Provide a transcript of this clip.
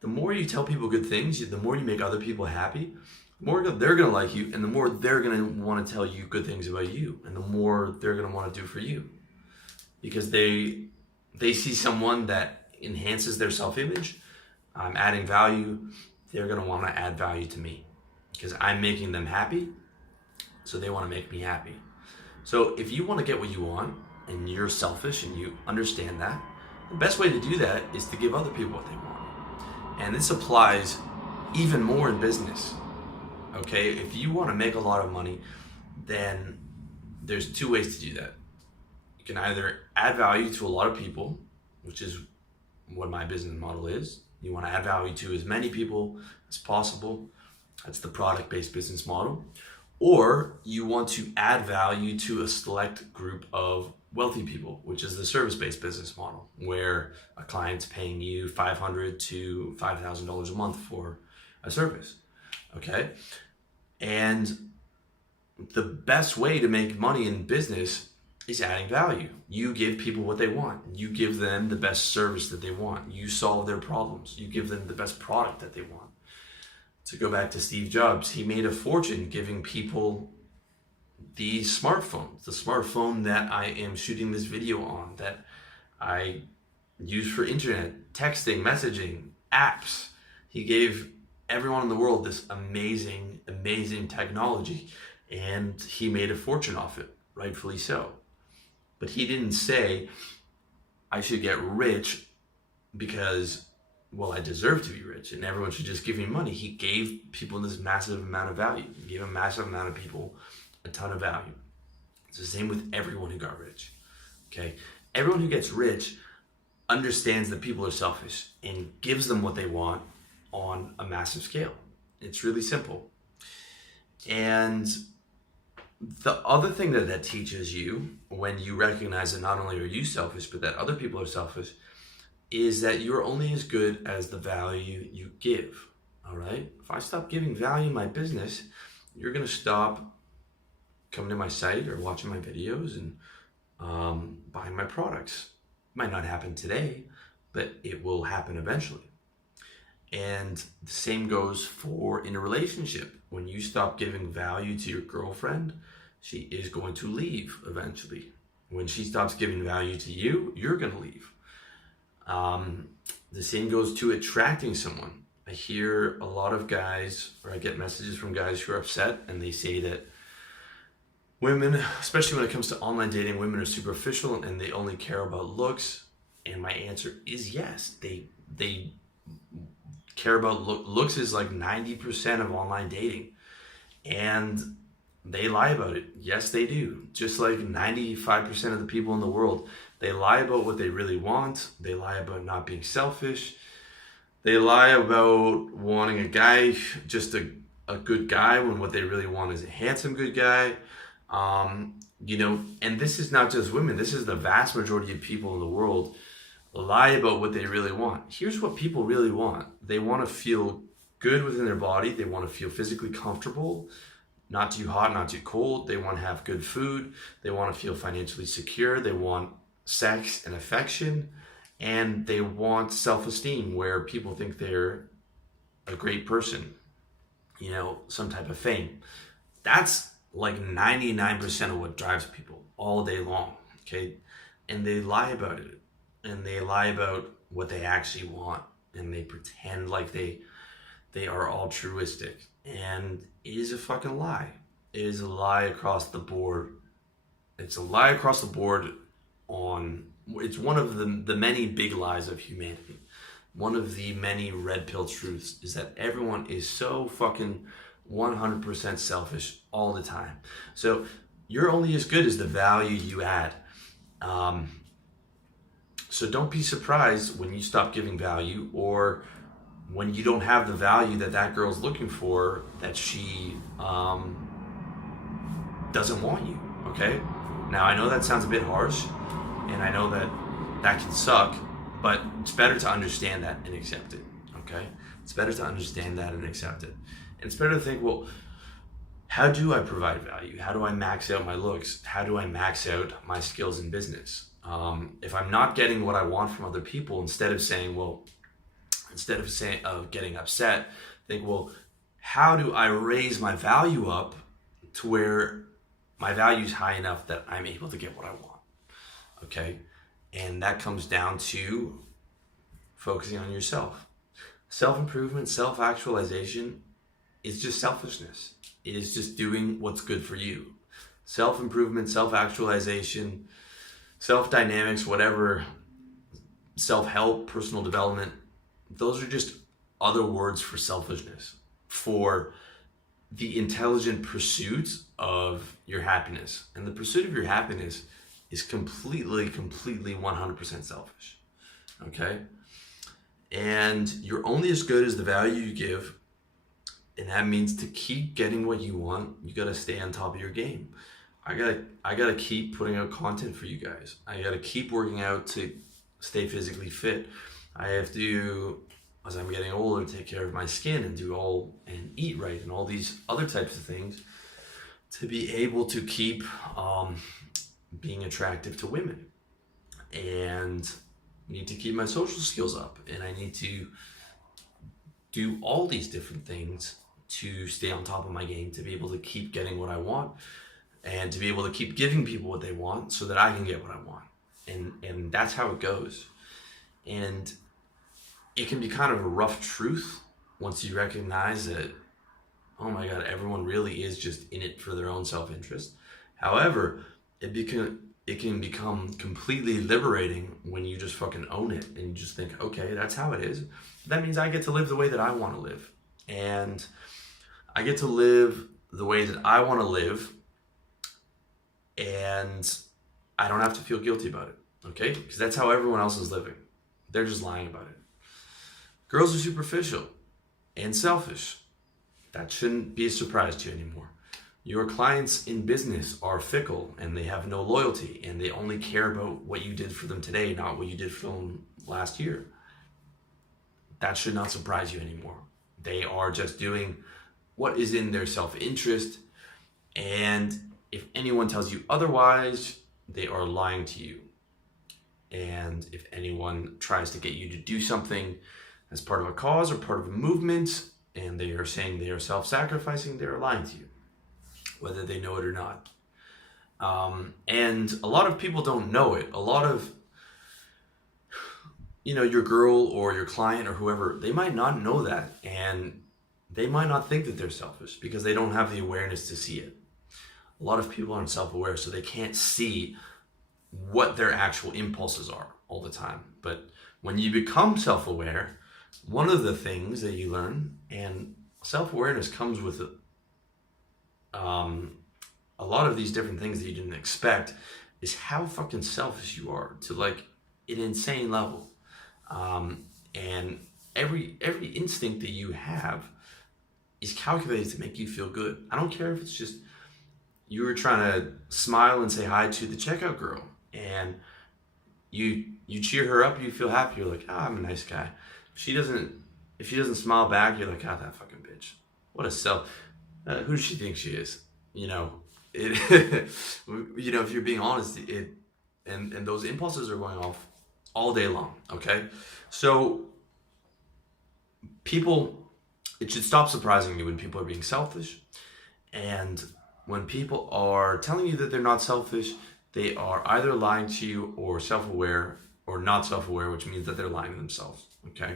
The more you tell people good things, the more you make other people happy, the more they're going to like you, and the more they're going to want to tell you good things about you, and the more they're going to want to do for you, because they see someone that enhances their self-image. I'm adding value. They're going to want to add value to me because I'm making them happy, so they want to make me happy. So if you want to get what you want and you're selfish and you understand that, the best way to do that is to give other people what they want. And this applies even more in business. Okay, if you want to make a lot of money, then there's two ways to do that. You can either add value to a lot of people, which is what my business model is. You want to add value to as many people as possible. That's the product-based business model. Or you want to add value to a select group of wealthy people, which is the service-based business model, where a client's paying you $500 to $5,000 a month for a service. Okay? And the best way to make money in business is adding value. You give people what they want. You give them the best service that they want. You solve their problems. You give them the best product that they want. To go back to Steve Jobs, he made a fortune giving people the smartphone that I am shooting this video on, that I use for internet, texting, messaging, apps. He gave everyone in the world this amazing, amazing technology, and he made a fortune off it, rightfully so. But he didn't say, I should get rich because, well, I deserve to be rich and everyone should just give me money. He gave people this massive amount of value. He gave a massive amount of people a ton of value. It's the same with everyone who got rich. Okay? Everyone who gets rich understands that people are selfish and gives them what they want on a massive scale. It's really simple. And the other thing that teaches you when you recognize that not only are you selfish, but that other people are selfish, is that you're only as good as the value you give. All right? If I stop giving value in my business, you're going to stop coming to my site or watching my videos and buying my products. Might not happen today, but it will happen eventually. And the same goes for in a relationship. When you stop giving value to your girlfriend, she is going to leave eventually. When she stops giving value to you, you're going to leave. The same goes to attracting someone. I hear a lot of guys, or I get messages from guys who are upset, and they say that women, especially when it comes to online dating, women are superficial and they only care about looks. And my answer is yes. They care about looks is like 90% of online dating, and they lie about it. Yes, they do. Just like 95% of the people in the world, they lie about what they really want. They lie about not being selfish. They lie about wanting a guy, just a good guy, when what they really want is a handsome good guy. And this is not just women. This is the vast majority of people in the world lie about what they really want. Here's what people really want. They want to feel good within their body. They want to feel physically comfortable, not too hot, not too cold. They want to have good food. They want to feel financially secure. They want sex and affection. And they want self-esteem, where people think they're a great person, some type of fame. That's like 99% of what drives people all day long, okay? And they lie about it. And they lie about what they actually want, and they pretend like they are altruistic. And it is a fucking lie. It is a lie across the board. It's a lie across the board it's one of the many big lies of humanity. One of the many red pill truths is that everyone is so fucking 100% selfish all the time. So you're only as good as the value you add. So don't be surprised when you stop giving value, or when you don't have the value that girl's looking for, that she doesn't want you, okay? Now, I know that sounds a bit harsh, and I know that can suck, but it's better to understand that and accept it, okay? It's better to understand that and accept it. And it's better to think, well, how do I provide value? How do I max out my looks? How do I max out my skills in business? If I'm not getting what I want from other people, instead of saying, well, instead of getting upset, think, well, how do I raise my value up to where my value is high enough that I'm able to get what I want? Okay. And that comes down to focusing on yourself. Self-improvement, self-actualization is just selfishness. It is just doing what's good for you. Self-improvement, self-actualization, self-dynamics, whatever, self-help, personal development, those are just other words for selfishness, for the intelligent pursuit of your happiness. And the pursuit of your happiness is completely 100% selfish. Okay? And you're only as good as the value you give. And that means to keep getting what you want, you gotta stay on top of your game. I gotta keep putting out content for you guys. I gotta keep working out to stay physically fit. I have to, as I'm getting older, take care of my skin and eat right and all these other types of things to be able to keep being attractive to women. And I need to keep my social skills up, and I need to do all these different things to stay on top of my game, to be able to keep getting what I want, and to be able to keep giving people what they want so that I can get what I want. And that's how it goes. And it can be kind of a rough truth once you recognize that, oh my God, everyone really is just in it for their own self-interest. However, it can become completely liberating when you just fucking own it and you just think, okay, that's how it is. That means I get to live the way that I want to live. And I get to live the way that I want to live, and I don't have to feel guilty about it, okay? Because that's how everyone else is living. They're just lying about it. Girls are superficial and selfish. That shouldn't be a surprise to you anymore. Your clients in business are fickle and they have no loyalty and they only care about what you did for them today, not what you did for them last year. That should not surprise you anymore. They are just doing what is in their self-interest, and if anyone tells you otherwise, they are lying to you. And if anyone tries to get you to do something as part of a cause or part of a movement, and they are saying they are self-sacrificing, they are lying to you, whether they know it or not. And a lot of people don't know it. A lot of, your girl or your client or whoever, they might not know that, and they might not think that they're selfish because they don't have the awareness to see it. A lot of people aren't self-aware, so they can't see what their actual impulses are all the time. But when you become self-aware, one of the things that you learn, and self-awareness comes with a lot of these different things that you didn't expect, is how fucking selfish you are to like an insane level. And every instinct that you have is calculated to make you feel good. I don't care if it's just you were trying to smile and say hi to the checkout girl, and you cheer her up, you feel happy, you're like, I'm a nice guy. If she doesn't smile back, you're like, that fucking bitch. What a self. Who does she think she is? If you're being honest, and those impulses are going off all day long. Okay, so it should stop surprising you when people are being selfish, and when people are telling you that they're not selfish, they are either lying to you or self-aware or not self-aware, which means that they're lying to themselves. Okay,